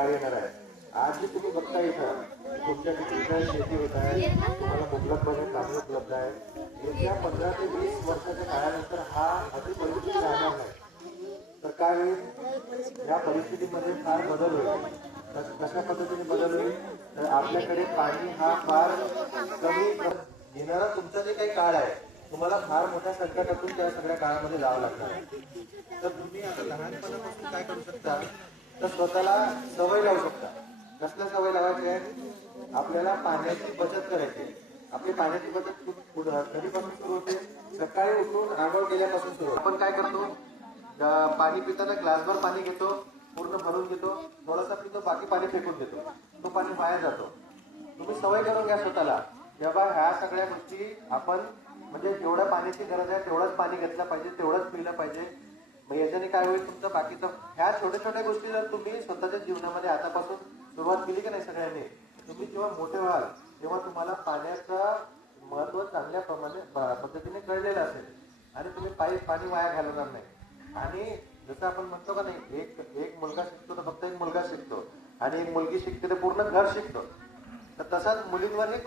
काळ येणार आहे आज जे तुम्ही बघता इथं तुमच्या ठिकाणी शेती होत आहे तुम्हाला मुबलकपणे कामे उपलब्ध आहे येत्या पंधरा ते वीस वर्षाच्या काळानंतर हा अति परिस्थिती राहणार नाही. तर काय होईल? या परिस्थितीमध्ये फार बदल होईल. कशा पद्धतीने बदल होईल? तर आपल्याकडे पाणी हा फार कमी येणारा तुमचा जे काही काळ आहे तुम्हाला फार मोठ्या संकटातून त्या सगळ्या काळामध्ये जावं लागणार आहे. तर तुम्ही आता लहानपणापासून काय करू शकता? तर स्वतःला सवय लावू शकता. कसल्या सवय लावायची आहे? आपल्याला पाण्याची बचत करायची आपली पाण्याची बचत कु- कधीपासून सुरू होते? सकाळी उठून आंघोळ केल्यापासून सुरू. आपण काय करतो? पाणी पिताना ग्लासभर पाणी घेतो पूर्ण भरून घेतो थोडासा पितो बाकी पाणी फेकून देतो. तो पाणी वाया जातो. तुम्ही सवय करून घ्या स्वतःला. तेव्हा ह्या सगळ्या गोष्टी आपण म्हणजे जेवढ्या पाण्याची गरज आहे तेवढंच पाणी घेतलं पाहिजे तेवढंच पिलं पाहिजे. मग याच्याने काय होईल तुमचं? बाकीचं ह्या छोट्या छोट्या गोष्टी जर तुम्ही स्वतःच्या जीवनामध्ये आतापासून सुरुवात केली की नाही सगळ्यांनी तुम्ही जेव्हा मोठे व्हाल तेव्हा तुम्हाला पाण्याचं महत्त्व चांगल्या प्रमाणे पद्धतीने कळलेलं असेल. आणि तुम्ही पायी पाणी वाया घालवणार नाही. आणि जसं आपण म्हणतो का नाही एक एक मुलगा शिकतो तर फक्त एक मुलगा शिकतो. आणि एक मुलगी शिकते तर पूर्ण घर शिकतो. तर तसाच मुलींवरही